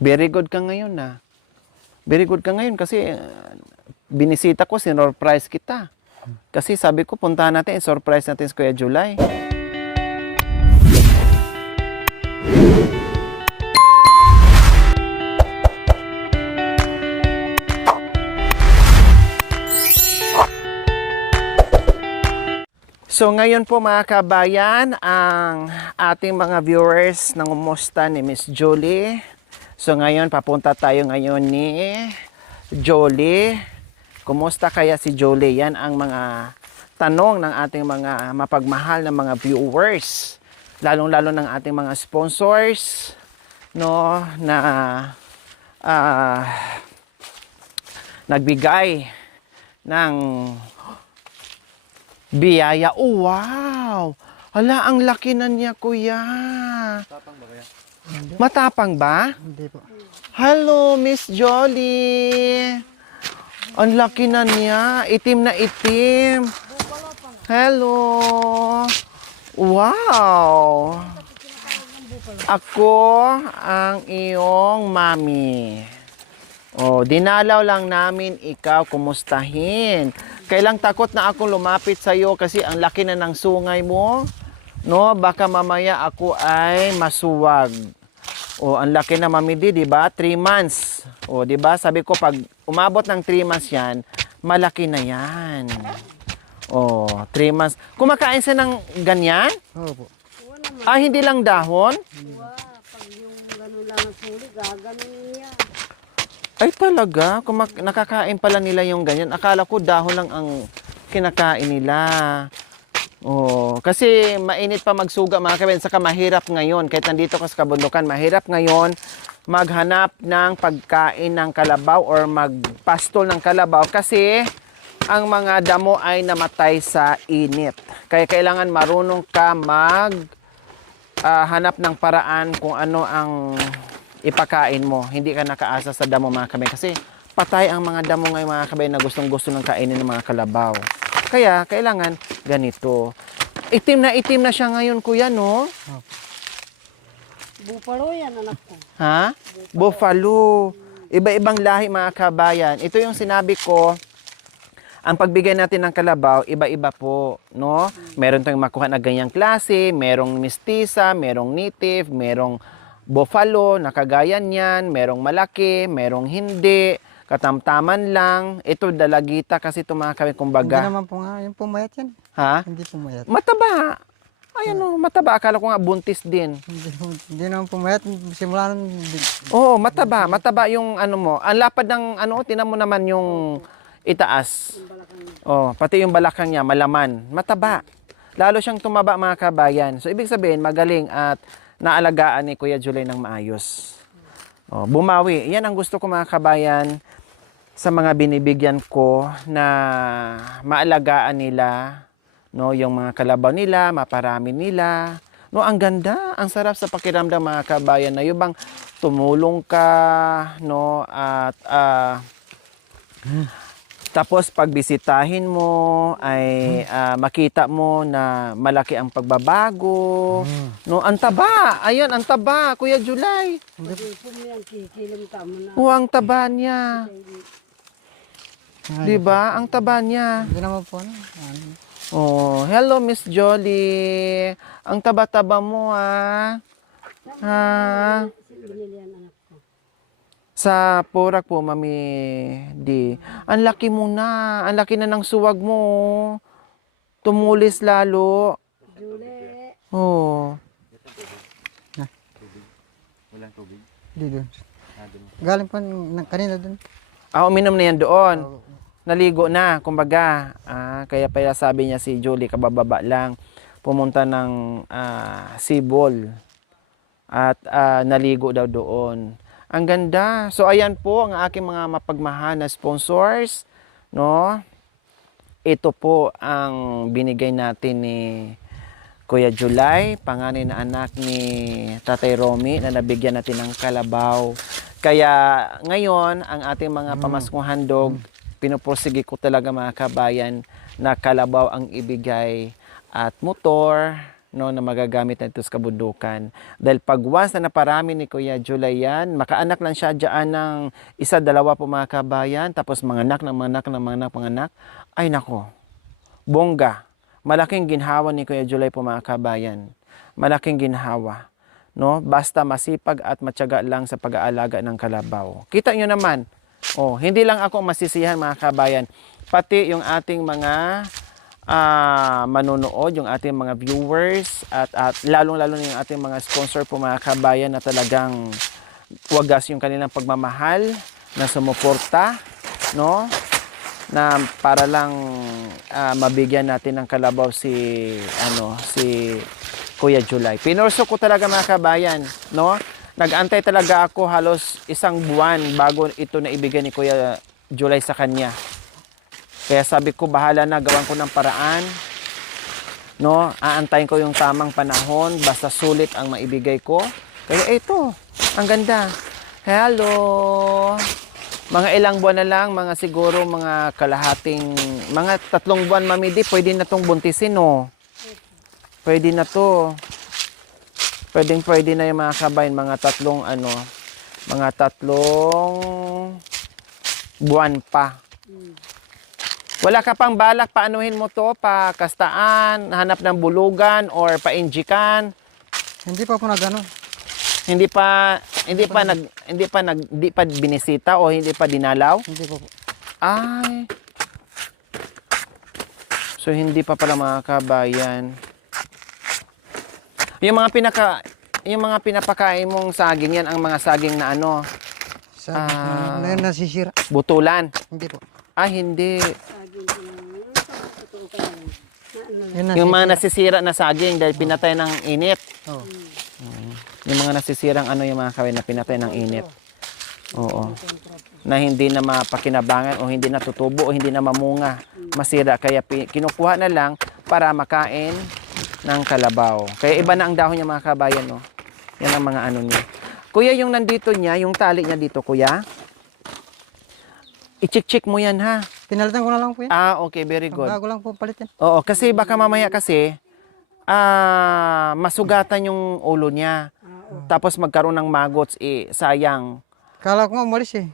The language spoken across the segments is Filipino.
Very good ka ngayon na. Very good ka ngayon kasi binisita ko, sinurprise kita. Kasi sabi ko, puntahan natin, surprise natin si Kuya July. So ngayon po mga kabayan, ang ating mga viewers nangumusta ni Miss Julie. So ngayon papunta tayo ngayon ni Jolie. Kumusta kaya si Jolie? Yan ang mga tanong ng ating mga mapagmahal na mga viewers. Lalong-lalo ng ating mga sponsors, no, na nagbigay ng biyaya. Oh, wow! Hala, ang laki na niya, kuya. Matapang ba kaya? Matapang ba? Hindi po. Hello, Miss Jolie. Ang laki na niya. Itim na itim. Hello. Wow. Ako ang iyong mami. Oh, dinalaw lang namin ikaw kumustahin. Kailang takot na akong lumapit sa iyo kasi ang laki na ng sungay mo. No, baka mamaya ako ay masuwag. O, ang laki na mamidi, di ba? 3 months. O, di ba? Sabi ko, pag umabot ng 3 months yan, malaki na yan. O, 3 months. Kumakain siya ng ganyan? Oo po. Ah, hindi lang dahon? Pag yung gano'n lang ang suli, gaganon niya. Ay, talaga? Nakakain pala nila yung ganyan. Akala ko dahon lang ang kinakain nila. Oh, kasi mainit pa magsuga mga kabayan, saka mahirap ngayon. Kahit nandito ka sa kabundukan, mahirap ngayon maghanap ng pagkain ng kalabaw or magpastol ng kalabaw kasi ang mga damo ay namatay sa init. Kaya kailangan marunong ka hanap ng paraan kung ano ang ipakain mo. Hindi ka nakaasa sa damo mga kabayan kasi patay ang mga damo ngayon mga kabayan na gustong-gusto ng kainin ng mga kalabaw. Kaya kailangan ganito. Itim na siya ngayon, kuya, no? Bupalo yan, anak ko. Ha? Buffalo. Iba-ibang lahi mga kabayan. Ito yung sinabi ko, ang pagbigay natin ng kalabaw, iba-iba po, no? Meron tayong makuha na ganyang klase, merong mestiza, merong native, merong buffalo, nakagayan yan, merong malaki, merong hindi, katamtaman lang. Ito dalagita kasi ito mga kabayan, Hindi kumbaga. naman po nga. Yung pumayat yan. Ha? Hindi pumayat. Mataba. Ayan o, mataba. Akala ko nga buntis din. Hindi naman pumayat. Simula nun. Oo, mataba. Mataba yung ano mo. Ang lapad ng ano, tinan mo naman yung itaas. Oh, pati yung balakang niya, malaman. Mataba. Lalo siyang tumaba mga kabayan. So, ibig sabihin, magaling at naalagaan ni Kuya Julie ng maayos. Oh, bumawi. Yan ang gusto ko mga kabayan sa mga binibigyan ko na maalagaan nila, no, yung mga kalabaw nila, maparami nila. No, ang ganda, ang sarap sa pakiramdam mga kabayan na yung bang tumulong ka, no, at tapos pagbisitahin mo ay makita mo na malaki ang pagbabago. No, ang taba. Ayun, ang taba, Kuya July. Yan, kikilim tamo na. Oh, ang taba niya. Di ba? Ang taba niya. Hindi naman po. Oh, hello Miss Jolie. Ang taba-taba mo ha. Ha? Binili yan, anak ko. Sa Porac po, Mami Di. Ang laki mo na. Ang laki na ng suwag mo. Tumulis lalo. Julie. Oh. Walang tubig. Hindi doon. Galing pa kanina doon. Ah, uminom na yan doon. Naligo na, kumbaga. Kaya pala sabi niya si Julie, kabababa lang. Pumunta ng Sibol. At naligo daw doon. Ang ganda. So, ayan po ang aking mga mapagmahal na sponsors. No? Ito po ang binigay natin ni Kuya July, panganay na anak ni Tatay Romy na nabigyan natin ng kalabaw. Kaya ngayon, ang ating mga pamaskong handog, pinupursige ko talaga mga kabayan na kalabaw ang ibigay at motor, no, na magagamit natin sa kabundukan. Dahil pag once na naparami ni Kuya July yan, makaanak lang siya dyan ng isa, dalawa po mga kabayan, tapos mga anak, ay nako, bongga. Malaking ginhawa ni Kuya July po mga kabayan. Malaking ginhawa. No? Basta masipag at matyaga lang sa pag-aalaga ng kalabaw. Kita nyo naman, hindi lang ako masisihan mga kabayan, pati yung ating mga manonood, yung ating mga viewers at lalong-lalo na yung ating mga sponsor po mga kabayan na talagang wagas yung kanilang pagmamahal na sumuporta, no? Na para lang mabigyan natin ng kalabaw si Kuya July. Pinurso ko talaga mga kabayan, no? Nag-antay talaga ako halos 1 buwan bago ito na ibigay ni Kuya July sa kanya. Kaya sabi ko, bahala na, gawan ko ng paraan. No? Aantayin ko yung tamang panahon, basta sulit ang maibigay ko. Kaya ito, ang ganda. Hello! Mga ilang buwan na lang, mga siguro mga kalahating, mga 3 buwan, Mami Di, pwede na tong buntisin, no? Pwede na to. Pwede na yung mga kabayan, mga 3 buwan pa. Wala ka pang balak, paanuhin mo to, pakastaan, hanap ng bulugan, or painjikan? Hindi pa po nagano. Hindi pa binisita o hindi pa dinalaw? Hindi po po. Ay. So hindi pa pala mga kabayan. Yung mga pinapakain mong saging yan, ang mga saging na ano, Sabi na nasisira. butulan. Hindi po. Hindi. Yun Yung mga nasisira na saging dahil pinatay ng init. Oh. Yung mga nasisirang yung mga kabayan na pinatay ng init. Oo. Na hindi na mapakinabangan o hindi na tutubo o hindi na mamunga. Masira. Kaya kinukuha na lang para makain ng kalabaw. Kaya iba na ang dahon niya mga kabayan. No? Yan ang mga niya. Kuya, yung nandito niya, yung tali niya dito, kuya. I-check mo yan ha. Pinalitan ko na lang po yan. Okay, very good. Bago lang po palit yan. Oo, kasi baka mamaya kasi masugatan yung ulo niya. Tapos magkaroon ng maggots, sayang. Kala ko nga umalis eh.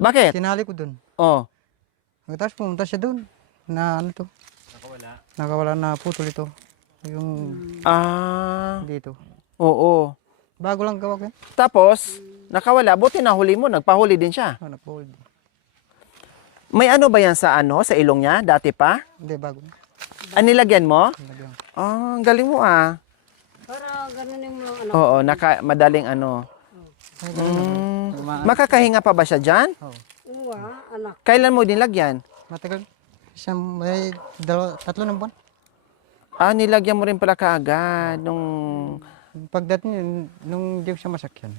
Bakit? Tinali ko dun. Oh. Tapos pumunta siya dun. Na ano to? Nakawala na putol ito. Yung dito. Oo. Bago lang gawa ko yan. Tapos, nakawala. Buti nahuli mo, nagpahuli din siya. Nag-hold. May ba yan sa sa ilong niya? Dati pa? Hindi, bago. Nilagyan mo? Nilagyan. Ang galing mo Para ganunin mo lang anak. Oo, madaling Makakahinga pa ba siya dyan? Oo, anak. Kailan mo din lagyan? Matagal. May 3 na buwan. Nilagyan mo rin pala kaagad nung Pagdating nung di ko siya masakyan.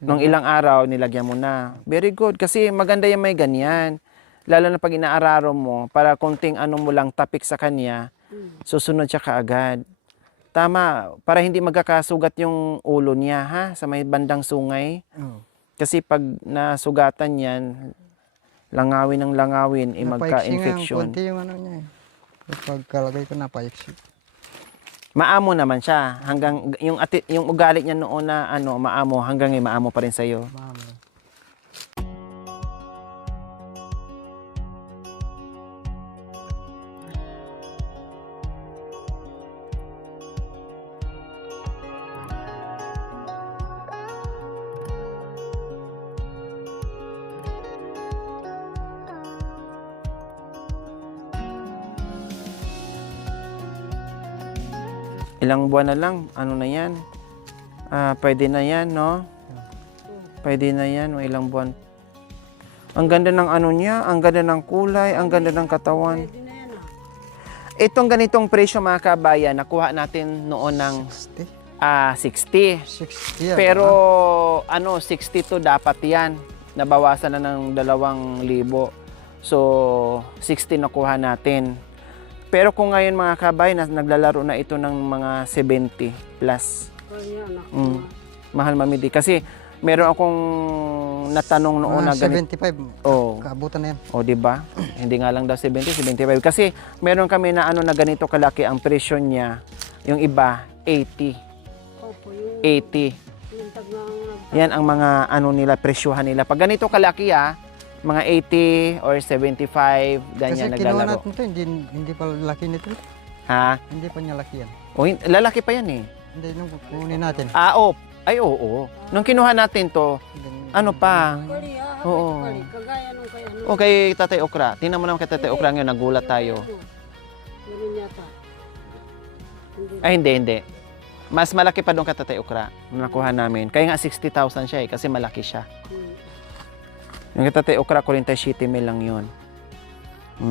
nung ilang araw nilagyan mo na. Very good kasi maganda yung may ganyan. Lalo na pag inaararo mo para konting mo lang tapik sa kanya, susunod siya kaagad. Tama, para hindi magkakasugat yung ulo niya sa may bandang sungay. Oo. Kasi pag nasugatan yan, langawin ng langawin, magka-infection. Konti yung niya eh. Pagkalagay ko napaiksi. Maamo naman siya hanggang yung ugali niya noon na maamo hanggang ngayon maamo pa rin sa iyo. Mama. Ilang buwan na lang, na yan? Pwede na yan, no? Pwede na yan, may ilang buwan. Ang ganda ng niya, ang ganda ng kulay, ang ganda ng katawan. Pwede na yan Itong ganitong presyo mga kabayan, nakuha natin noon ng 60. 60 yan. Pero 62 dapat yan. Nabawasan na ng 2,000. So 60 nakuha natin. Pero kung ngayon mga kabayan, naglalaro na ito ng mga 70 plus. Kanya anak. Mahal mamidi. Kasi meron akong natanong noon na ganito. 75. Oh. Kaabutan na yan. Di ba? Hindi nga lang daw 70, 75. Kasi meron kami na na ganito kalaki ang presyo niya. Yung iba, 80. Opo, yung 80. yung tag na Yan ang mga ano nila, presyuhan nila. Pag ganito kalaki mga 80 or 75, ganyan Kasi kinuha naglalaro. natin to, hindi pa laki nito. Ha? Hindi pa niya laki yan. O, lalaki pa yan eh. Hindi, nung kukunin natin. Ay, oo. Nung kinuha natin to, ano pa? kali, Oo. kali, kagaya nung kay ano. O kay Tatay Okra. Tingnan mo naman kay Tatay Okra ngayon, nagulat tayo. Ganun yata. Hindi. Ay, hindi. Mas malaki pa doon kay Tatay Okra. Nung nakuha namin. Kaya nga 60,000 siya eh, kasi malaki siya. Yung kay Tatay Okra, 47 mil lang yun.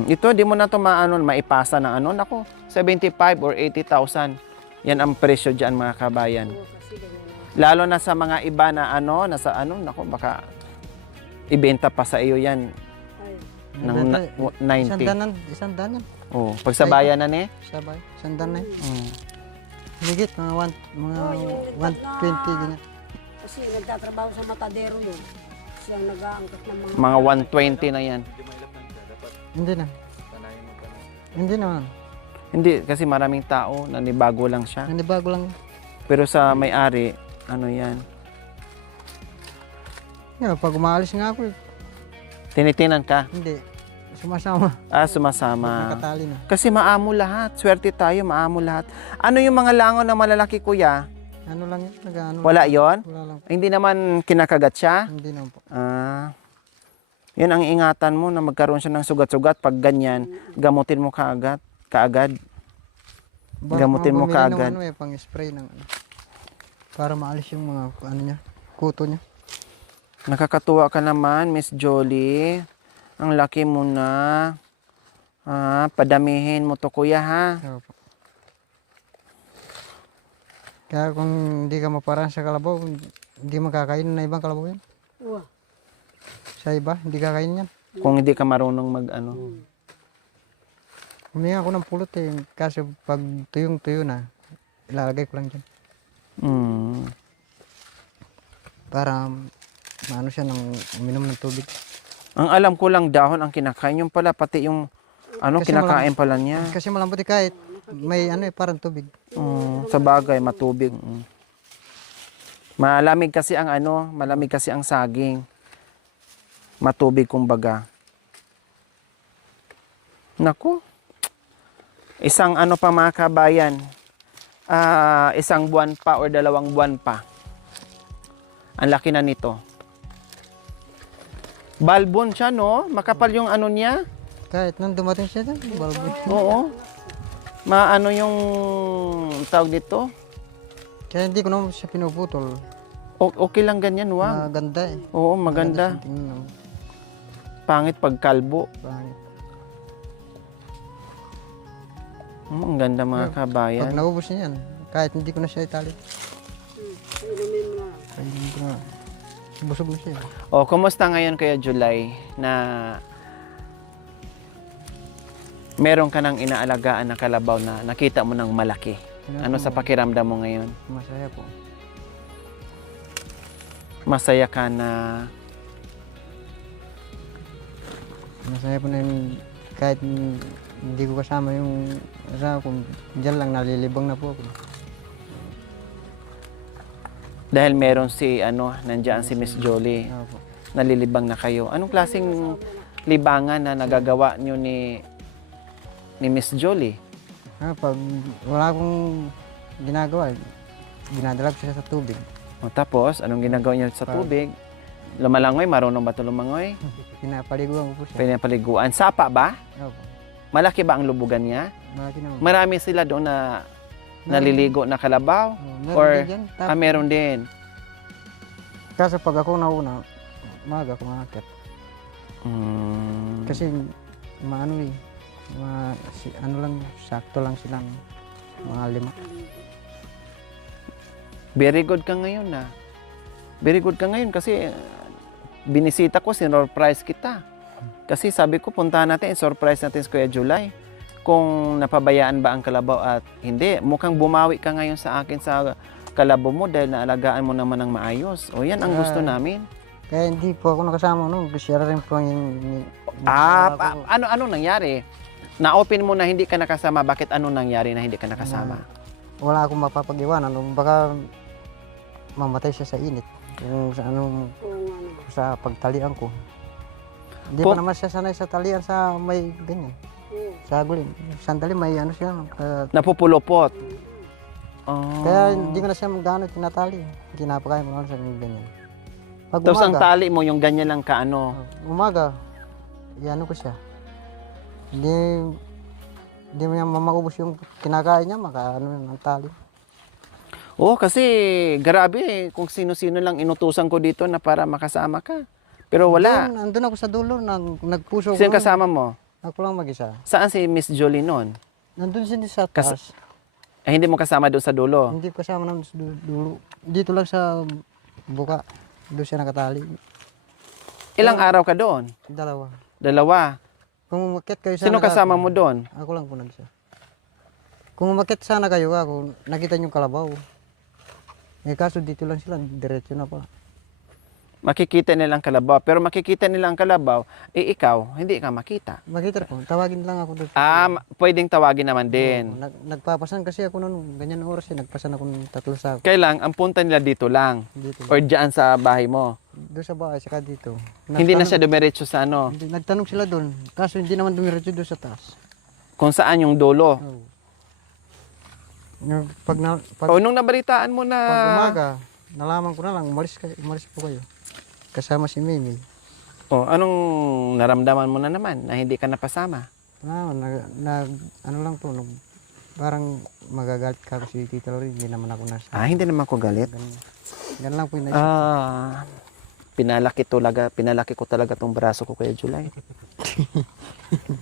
Ito, di mo na ito maipasa ng ano. Naku, 75 or 80,000. Yan ang presyo dyan, mga kabayan. Oo, kasi ganyan na. Lalo na sa mga iba na naku, baka ibenta pa sa iyo yan Ay, ng 90. Isang daan yan. Oh, pag sa bayanan eh. Sabay. Isang daan na yan. Mm. Higit, mga yung 120 ganyan. kasi nagtatrabaho sa matadero yun. Siyang nag-aangkat ng Mga 120 na yan. Hindi na. Hindi naman. Hindi, kasi maraming tao, nanibago lang siya. Hindi bago lang. Pero sa may-ari, ano yan, Yan, pag umaalis nga ako, tinitinan ka. hindi. Sumasama. Sumasama. Nakatali na. Kasi maamo lahat. Swerte tayo, maamo lahat. Ano yung mga langon na malalaki, kuya? Ano lang yun? Nag-ano. Wala yon? Wala lang. Hindi naman kinakagat siya? Hindi naman po. Yan ang ingatan mo na magkaroon siya ng sugat-sugat. Pag ganyan, gamutin mo kaagad. Gamutin mo bumili kaagad. ng ano pang spray ng ano. Para maalis yung mga ano niya, kuto niya. Nakakatuwa ka naman, Miss Jolie. Ang laki mo na. Padamihin mo to, kuya, ha? Opo. Kaya kung hindi ka maparaan sa kalabaw, hindi makakain na ibang kalabaw yan. Uwa. Sa iba, hindi kakain yan. Kung hindi ka marunong mag-ano. Huminga ako ng pulot eh. Kasi pag tuyong-tuyo na, ilalagay ko lang dyan. Para maano siya ng uminom ng tubig. Ang alam ko lang dahon ang kinakain. Yung pala, pati yung Kasi kinakain pala niya. Kasi malambot eh, kahit may ano parang tubig. Sa bagay, matubig. Malamig kasi ang malamig kasi ang saging. Matubig kumbaga. Naku. Isang pa, mga kabayan. Isang buwan pa or 2 buwan pa. Ang laki na nito. Balbon siya, no? Makapal yung niya. Kahit nung dumating siya dyan, balbo. Oo. Maano yung tawag dito? Kaya hindi ko naman siya pinuputol. Okay lang ganyan, wag. Maganda eh. Oo, maganda. siyang tingnan, no? Pangit pag kalbo. Pangit. Ang ganda, mga kabayan. Pag naubos niya yan, kahit hindi ko na siya itali. Inumin mo na. Ay, hindi ko na. Busog na siya. Kumusta ngayon kaya July na meron ka ng inaalagaan na kalabaw na nakita mo ng malaki? Ano sa pakiramdam mo ngayon? Masaya po. Masaya ka na Masaya po na yung kahit hindi ko kasama yung asawa ko, dyan lang nalilibang na po ako. dahil meron nandiyan si Miss Jolie. Opo. Nalilibang na kayo. Anong klaseng libangan na nagagawa nyo ni Miss Jolie? Pag wala akong ginagawa, dinadala ko siya sa tubig. Tapos, anong ginagawa niya sa tubig? Lumalangoy, marunong ba ito lumangoy? Pinapaliguan ko po siya. Pinapaliguan. Sapa ba? Opo. Malaki ba ang lubugan niya? Malaki naman. Marami sila doon na naliligo na kalabaw? Meron Or, din dyan. meron din. Kaso pag ako nauna, maaga ako makakit. Kasi maano eh, ano lang, sakto lang silang mga 5. Very good ka ngayon na. Very good ka ngayon kasi binisita ko, sinurprise kita. Kasi sabi ko, puntahan natin, surprise natin si Kuya July. Kung napabayaan ba ang kalabaw at hindi. Mukhang bumawi ka ngayon sa akin sa kalabaw mo dahil naalagaan mo naman ng maayos. O yan ang gusto namin. Kaya hindi po ako nakasama noon. Siya rin po yung Ano nangyari? Na-open mo na hindi ka nakasama. Bakit ano nangyari na hindi ka nakasama? wala akong mapapag-iwanan. Baka mamatay siya sa init. Yung sa anong Kung ano. sa pagtalian ko. Hindi Po- pa naman siya sanay sa talian sa may ganyan. Oo. Sa gulin. Sandali may ano siya. Napupulupot. Oh. Kaya hindi ko na siya magano tinatali. Kinapakain mo lang sa ganyan. Pag Tapos ang umaga, tali mo, yung ganyan lang kaano. umaga, iano ko siya. Hindi mo niya mamaubos yung kinakain niya, makaano ng tali. Oo, kasi grabe eh, kung sino-sino lang inutusan ko dito na para makasama ka. Pero wala. Andun ako sa dulo, nagpuso ko. Sino nun. kasama mo? Ako lang mag-isa. Saan si Miss Jolie noon? Nandun siya sa Kas- taas. Hindi mo kasama doon sa dulo. Hindi ko kasama namin sa dulo. Dito lang sa buka. Doon siya nakatali. Ilang araw ka doon? Dalawa. Dalawa. Kung umakyat kayo sana Sino kasama mo doon? Ako lang po nag-isa. Kung umakyat sana kayo ako, nakita niyo kalabaw. Eh kaso dito lang sila, diretso na pa. Makikita nilang kalabaw. Pero makikita nilang kalabaw, eh ikaw, hindi ka makita. Makita ko, tawagin lang ako doon. Pwedeng tawagin naman din. Nagpapasan kasi ako noon, ganyan oras eh, nagpasan ako ng 3 sako. Kailang, ang punta nila dito lang. Dito. Or dyan sa bahay mo. Doon sa bahay, saka dito. Hindi na siya dumiretso sa ano. Nagtanong sila doon, kaso hindi naman dumiretso doon sa taas. Kung saan yung dulo. Oh. Pag O nung nabalitaan mo na... umaga, nalaman ko na lang, umalis po kayo. Kasama si Mimi. O, anong naramdaman mo na naman na hindi ka napasama? Ano lang po, parang magagalit ka ako si Tita Lori, hindi naman ako nasa. Hindi naman ko galit. Ganun lang po yung naisip. Pinalaki ko talaga tong braso ko kaya July.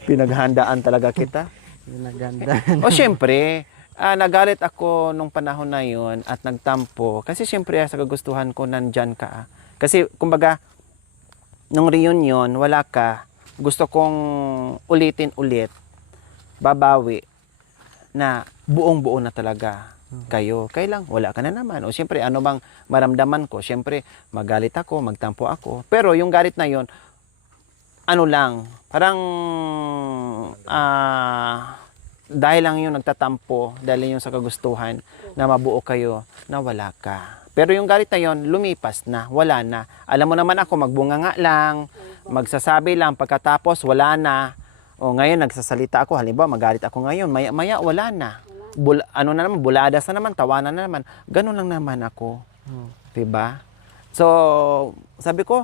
Pinaghandaan talaga kita. Yung naganda. O syempre, nagalit ako nung panahon na yun at nagtampo. Kasi syempre sa kagustuhan ko nandyan ka. Kasi kumbaga, nung reunion, wala ka. Gusto kong ulitin ulit, babawi, na buong-buo na talaga kayo. Kailang wala ka na naman. O syempre, ano bang maramdaman ko? Syempre, magalit ako, magtampo ako. Pero yung galit na yun, ano lang, parang dahil lang yung nagtatampo, dahil yung sa kagustuhan na mabuo kayo, na wala ka. Pero yung galit na yun, lumipas na, wala na. Alam mo naman ako, magbunganga lang, magsasabi lang, pagkatapos wala na. O ngayon, nagsasalita ako, halimbawa, magalit ako ngayon, maya wala na. Buladas na naman, tawanan na naman. Ganun lang naman ako. Diba? So, sabi ko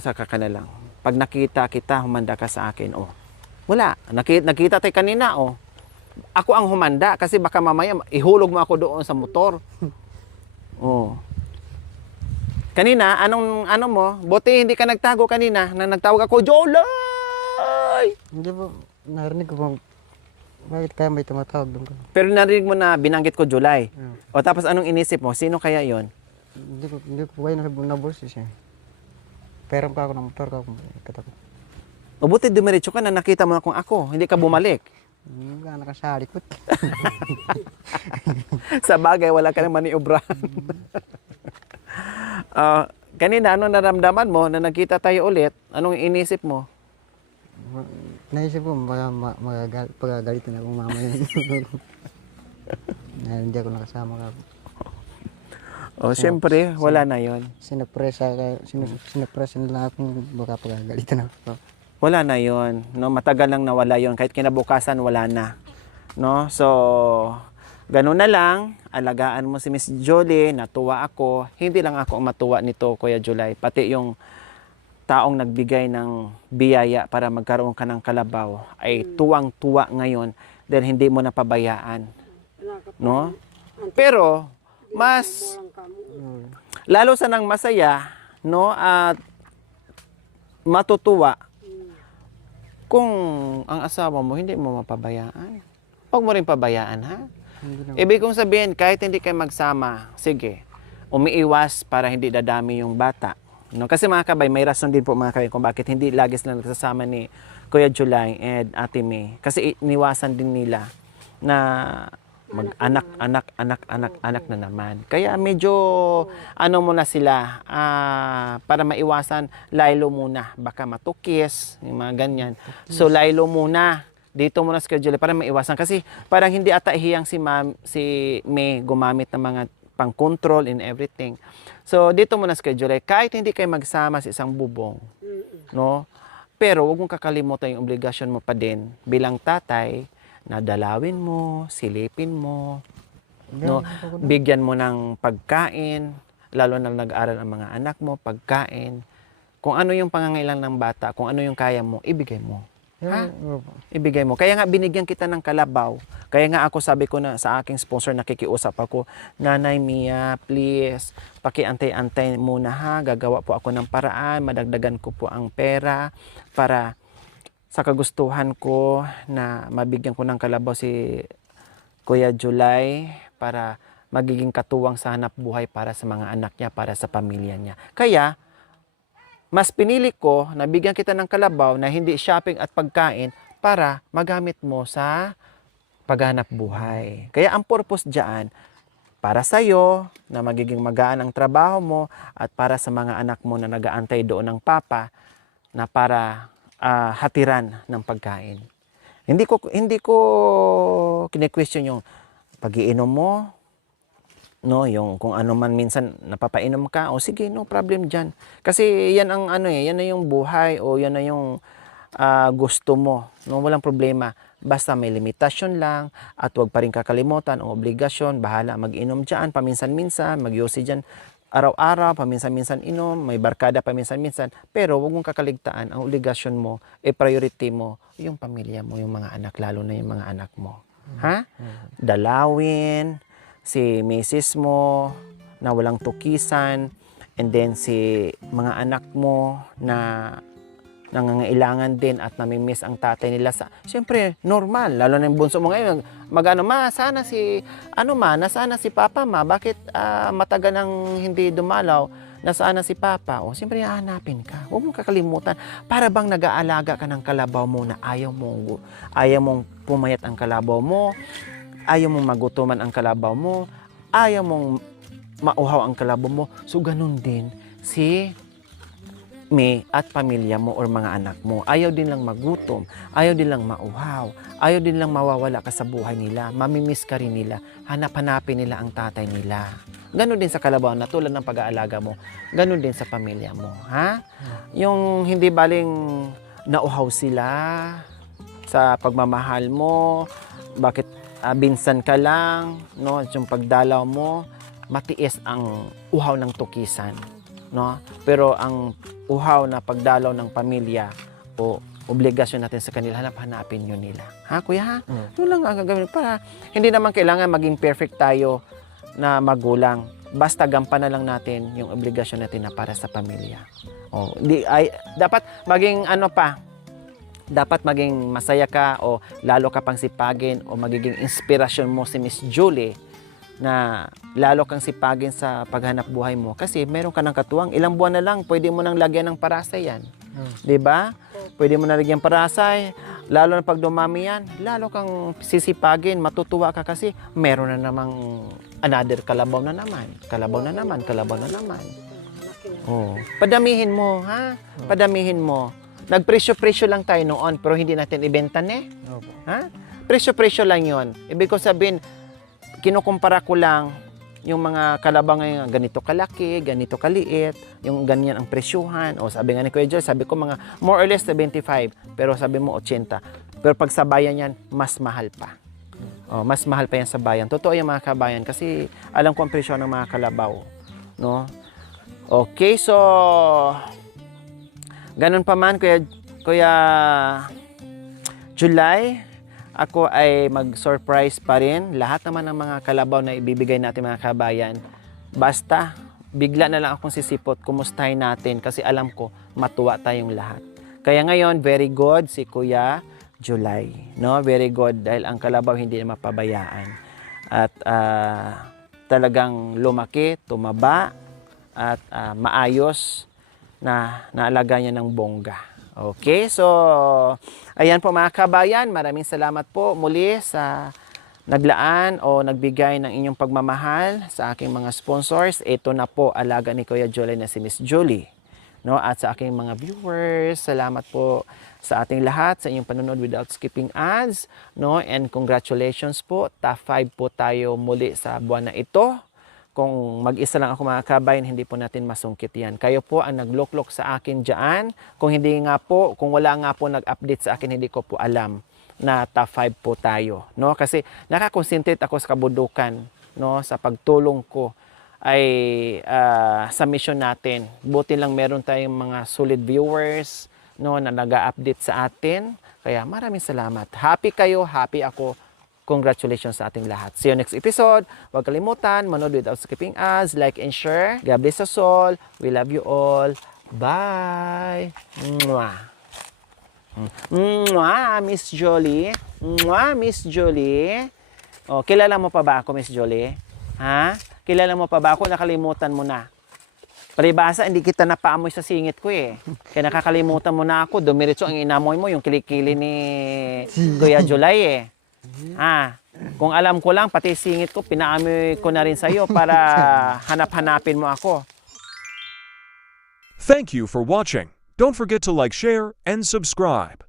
sa kakana lang, pag nakita kita, humanda ka sa akin, wala. Nakita tayo kanina, ako ang humanda kasi baka mamaya ihulog mo ako doon sa motor. Kanina, ano mo? Buti hindi ka nagtago kanina na nagtawag ako, Jolay! Hindi po, narinig ko po, bakit kaya may tumatawag doon ka? Pero narinig mo na binanggit ko July. Yeah. O tapos anong inisip mo? Sino kaya yon? Hindi ko kayo naboses eh. Perang pa ako ng motor ka, katakot. O buti dumiretso ka na nakita mo akong ako. Hindi ka bumalik. Hindi ka nakasalikot. Sa bagay, wala ka nang maniobrahan. Kanina, anong naramdaman mo na nagkita tayo ulit? Anong inisip mo? Naisip ko, pagagalitan ako mamaya. Na hindi ako nakasama ka. Siyempre, wala na yon. Sinapresa nila akong baka pagagalitan ako. Wala na yon, no? Matagal lang nawala yon, kahit kinabukasan wala na, no? So ganun na lang, alagaan mo si Miss Jolie, natuwa ako. Hindi lang ako matuwa nito, Kuya July, pati yung taong nagbigay ng biyaya para magkaroon ka ng kalabaw ay tuwang-tuwa ngayon dahil hindi mo napabayaan, no? Pero mas lalo sa nang masaya, no, at matutuwa kung ang asawa mo hindi mo mapabayaan. Huwag mo rin pabayaan, ha? Ibig kong sabihin, kahit hindi kayo magsama, sige, umiiwas para hindi dadami yung bata. No? Kasi mga kabay, may rason din po mga kabay kung bakit hindi lagi sila nagsasama ni Kuya July and Ate May. Kasi iniwasan din nila na mag-anak na naman. Kaya medyo ano muna sila, para maiwasan, laylo muna. Baka matukis, yung mga ganyan. So laylo muna. dito muna schedule para maiwasan. Kasi parang hindi ata hiyang si May gumamit ng mga pang-control and everything. So, dito muna schedule. Kahit hindi kayo magsama sa isang bubong, no? Pero huwag mong kakalimutan yung obligasyon mo pa din bilang tatay na dalawin mo, silipin mo, no? Bigyan mo ng pagkain, lalo na nag-aaral ang mga anak mo, pagkain. Kung ano yung pangangailangan ng bata, kung ano yung kaya mo, ibigay mo. Ha? Ibigay mo. Kaya nga binigyan kita ng kalabaw. Kaya nga ako sabi ko na sa aking sponsor, nakikiusap ako, Nanay Mia, please, pakiantay-antay muna ha. Gagawa po ako ng paraan, madagdagan ko po ang pera para sa kagustuhan ko na mabigyan ko ng kalabaw si Kuya July para magiging katuwang sa hanap buhay para sa mga anak niya, para sa pamilya niya. Kaya, mas pinili ko na bigyan kita ng kalabaw na hindi shopping at pagkain para magamit mo sa paghanap buhay. Kaya ang purpose dyan, para sa'yo na magiging magaan ang trabaho mo at para sa mga anak mo na nag-aantay doon ng papa na para hatiran ng pagkain. Hindi ko kine-question yung pag-iinom mo, no, yung kung ano man minsan napapainom ka, o sige, no problem diyan. Kasi yan ang yan na yung buhay o yan na yung gusto mo, no, walang problema. Basta may limitasyon lang at wag pa rin kakalimutan ang obligasyon, bahala mag-inom diyan paminsan-minsan, mag-yosi diyan araw-araw, paminsan-minsan inom, may barkada paminsan-minsan, pero wag mong kakaligtaan ang obligasyon mo, priority mo yung pamilya mo, yung mga anak, lalo na yung mga anak mo. Ha? Dalawin si misis mo na walang tukisan, and then si mga anak mo na nangangailangan din at namimiss ang tatay nila siyempre normal, lalo na yung bunso mo ngayon nasana si papa bakit matagal nang hindi dumalaw, nasaan na si papa, o siyempre hahanapin ka, huwag mong kakalimutan, para bang nag-aalaga ka ng kalabaw mo na ayaw mong pumayat ang kalabaw mo, ayaw mong magutuman ang kalabaw mo, ayaw mong mauhaw ang kalabaw mo. So, ganun din si May at pamilya mo or mga anak mo. Ayaw din lang magutom, ayaw din lang mauhaw, ayaw din lang mawawala ka sa buhay nila, mamimiss ka rin nila, hanap-hanapin nila ang tatay nila. Ganun din sa kalabaw na tulad ng pag-aalaga mo, ganun din sa pamilya mo. Ha? Yung hindi baling nauhaw sila sa pagmamahal mo, bakit binsan ka lang, no? Yung pagdalaw mo, matiis ang uhaw ng tukisan, no? Pero ang uhaw na pagdalaw ng pamilya o obligasyon natin sa kanila, hanap-hanapin yun nila. Ha, kuya, ha? Yun lang ang gagawin. Para hindi naman kailangan maging perfect tayo na magulang. Basta gampanan lang natin yung obligasyon natin na para sa pamilya. O, dapat maging dapat maging masaya ka o lalo ka pang sipagin o magiging inspirasyon mo si Miss Julie na lalo kang sipagin sa paghanap buhay mo. Kasi meron ka ng katuwang, ilang buwan na lang, pwede mo nang lagyan ng parasay yan. Diba? Pwede mo na lagyan parasay, lalo na pag dumami yan, lalo kang sisipagin, matutuwa ka kasi meron na namang another kalabaw na naman. Kalabaw na naman. Oh. Padamihin mo, ha? Padamihin mo. Nagpresyo-presyo lang tayo noon, pero hindi natin ibenta ha? Presyo-presyo lang yon. Ibig ko sabihin, kinukumpara ko lang yung mga kalabaw ngayon, ganito kalaki, ganito kaliit, yung ganyan ang presyuhan. O sabi nga ni Kuya Joel, sabi ko mga more or less 75, pero sabi mo 80. Pero pag sa bayan yan, mas mahal pa. O, mas mahal pa yan sa bayan. Totoo yung mga kabayan kasi alam ko ang presyo ng mga kalabaw. No? Okay, so ganun pa man, Kuya July, ako ay mag-surprise pa rin. Lahat naman ng mga kalabaw na ibibigay natin mga kabayan, basta bigla na lang akong sisipot, kumustahin natin kasi alam ko matuwa tayong lahat. Kaya ngayon, very good si Kuya July. No? Very good dahil ang kalabaw hindi na mapabayaan. At talagang lumaki, tumaba, at maayos na naalaga niya ng bongga. Okay, so ayan po mga kabayan, maraming salamat po muli sa naglaan o nagbigay ng inyong pagmamahal sa aking mga sponsors. Ito na po alaga ni Kuya Julie na si Miss Julie. no, at sa aking mga viewers. Salamat po sa ating lahat sa inyong panonood without skipping ads, no, and congratulations po. Top 5 po tayo muli sa buwan na ito. Kung mag-isa lang ako mga kabayan, hindi po natin masungkit yan. Kayo po ang nagloklok sa akin dyan. Kung hindi nga po, kung wala nga po nag-update sa akin, hindi ko po alam na top 5 po tayo, no? Kasi nakakonsentrate ako sa kabudukan, no, sa pagtulong ko ay sa mission natin. Buti lang meron tayong mga solid viewers, no, na nag-update sa atin. Kaya maraming salamat. Happy kayo, happy ako. Congratulations sa ating lahat. See you next episode. Huwag kalimutan, manood without skipping ads, like and share. God bless us all. We love you all. Bye. Mwah. Mwah, Miss Jolie. Mwah, Miss Jolie. Oh, kilala mo pa ba ako, Miss Jolie? Ha? Kilala mo pa ba ako? Nakalimutan mo na. Palibasa, hindi kita napaamoy sa singit ko eh. Kaya nakakalimutan mo na ako. Dumiretso ang inamoy mo, yung kilikili ni Kuya July eh. Kung alam ko lang, pati singit ko, pinaamoy ko na rin sa'yo para hanap-hanapin mo ako. Thank you for watching. Don't forget to like, share, and subscribe.